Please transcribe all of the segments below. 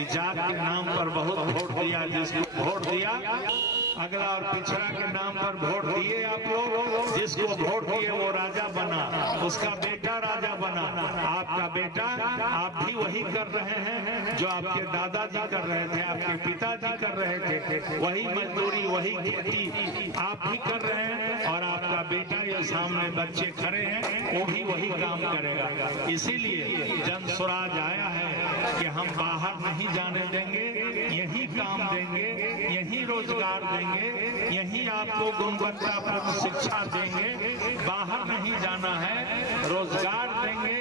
कि जात के नाम पर बहुत वोट दिया, जिसको वोट दिया अगला और पिछड़ा के नाम पर वोट दिए आप लोग, जिसको वोट दिए वो राजा बना, उसका बेटा राजा बना। आपका बेटा आप भी वही कर रहे हैं जो आपके दादाजी कर रहे थे, आपके पिताजी कर रहे थे, वही मजदूरी वही खेती आप भी कर रहे हैं। और आपका बेटा ये सामने बच्चे खड़े हैं वो भी वही काम करेगा। इसीलिए जन स्वराज आया है कि हम बाहर नहीं जाने देंगे, यही काम देंगे, यही रोजगार देंगे, यही आपको गुणवत्तापूर्ण शिक्षा देंगे। बाहर नहीं जाना है, रोजगार देंगे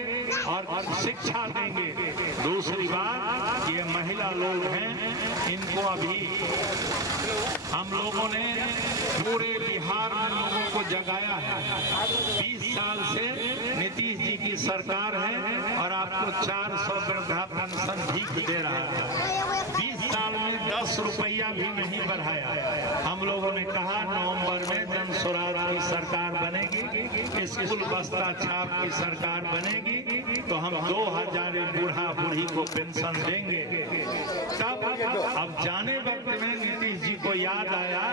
और शिक्षा देंगे। दूसरी बात, ये महिला लोग हैं, इनको अभी हम लोगों ने पूरे बिहार में लोगों को जगाया है। 20 साल से नीतीश जी की सरकार है और आपको 400 वृद्धा पेंशन भी दे रहा है। 20 साल में 10 रुपया भी नहीं बढ़ाया। हम लोगों ने कहा नवंबर में जन स्वराज की सरकार बनेगी, स्कूल बस्ता छाप की सरकार बनेगी, तो हम 2000 बूढ़ा बूढ़ी को पेंशन देंगे। तब अब जाने वक्त में नीतीश जी को याद आया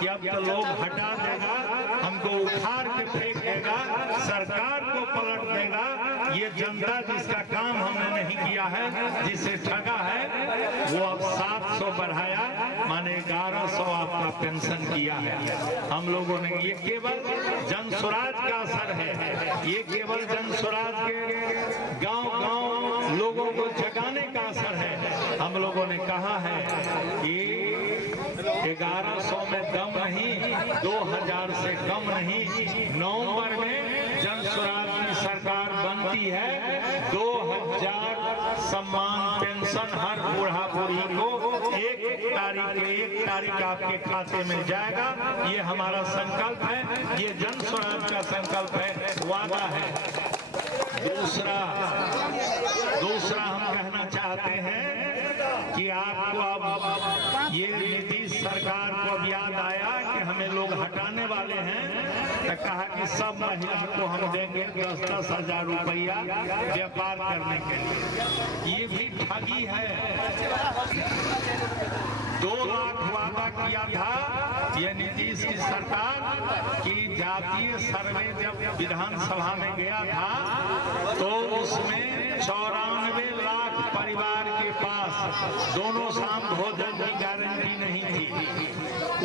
कि अब तो लोग हटा देगा, हमको उखाड़ के फेंक देगा, सरकार को पलट देगा। ये जनता जिसका काम हमने नहीं किया है, जिसे ठगा है, वो अब 700 बढ़ाया, माने 1100 आपका पेंशन किया है। हम लोगों ने ये केवल जन स्वराज का असर है, ये केवल जन स्वराज के गांव-गांव लोगों को जगाने का असर है। हम लोगों ने कहा है कि 1100 में दम नहीं, 2000 से कम नहीं। नवंबर में जन स्वराज की सरकार बनती है, 2000 सम्मान पेंशन हर बूढ़ा बूढ़ी को एक तारीख आपके खाते में जाएगा। ये हमारा संकल्प है, ये जन स्वराज का संकल्प है, वादा है। दूसरा हम कहना चाहते हैं कि आपको अब ये नीतीश सरकार को अब याद आया कि हमें लोग हटाने वाले हैं, तो कहा कि सब महिला को हम देंगे 10-10 हजार रुपया व्यापार करने के लिए। ये भी ठगी है। 2 लाख वादा किया था ये नीतीश की सरकार की। जातीय सर्वे जब विधानसभा में गया था तो उसमें 94 लाख परिवार के पास दोनों शाम भोजन की गारंटी नहीं थी।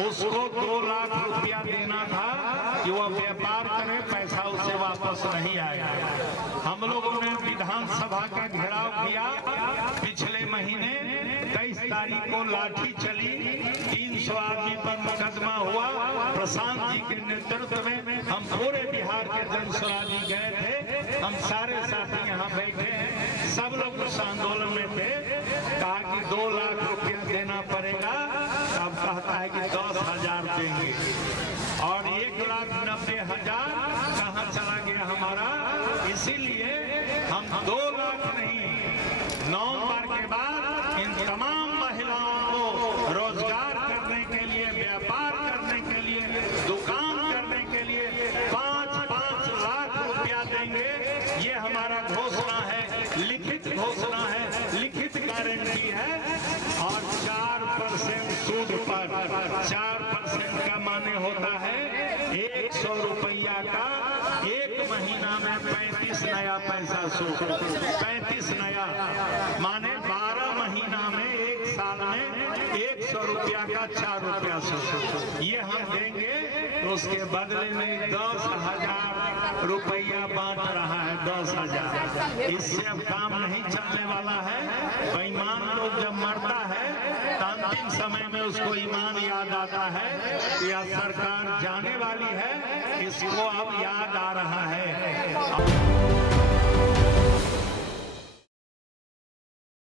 उसको 2 लाख रुपया देना था कि वह व्यापार करे, पैसा उससे वापस नहीं आया। हम लोगों ने विधानसभा का घेराव किया। पिछले महीने 23 तारीख को लाठी चली, 300 आदमी पर मुकदमा हुआ। प्रशांत जी के नेतृत्व में हम पूरे बिहार के जन स्वराजी गए थे। हम सारे साथी यहाँ बैठे हैं, सब लोग उस आंदोलन में थे। कहा कि 2 लाख रुपया देना पड़ेगा। अब कहता है कि 10,000 देंगे और 1,90,000 कहाँ चला गया हमारा। इसीलिए हम 2 लाख नहीं, नवंबर के बाद इन तमाम महिलाओं को रोजगार करने के लिए, व्यापार करने के लिए, दुकान करने के लिए 5-5 लाख रुपया देंगे। ये हमारा घोषणा है, लिखित घोषणा है, लिखित गारंटी है। और 4% सूद पर, 4% का माने होता है 100 रुपया का 1 महीना में 35 नया पैसा सूद। 35 नया माने 12 महीना में 1 साल में 100 रुपया का 4 रुपया सूद। ये हम देंगे तो उसके बदले में 10,000 रुपया बांट रहा है। 10,000 इससे अब काम नहीं चलने वाला है। बेईमान लोग जब मरता है तो अंतिम समय में उसको ईमान याद आता है कि यह सरकार जाने वाली है, इसको अब याद आ रहा है।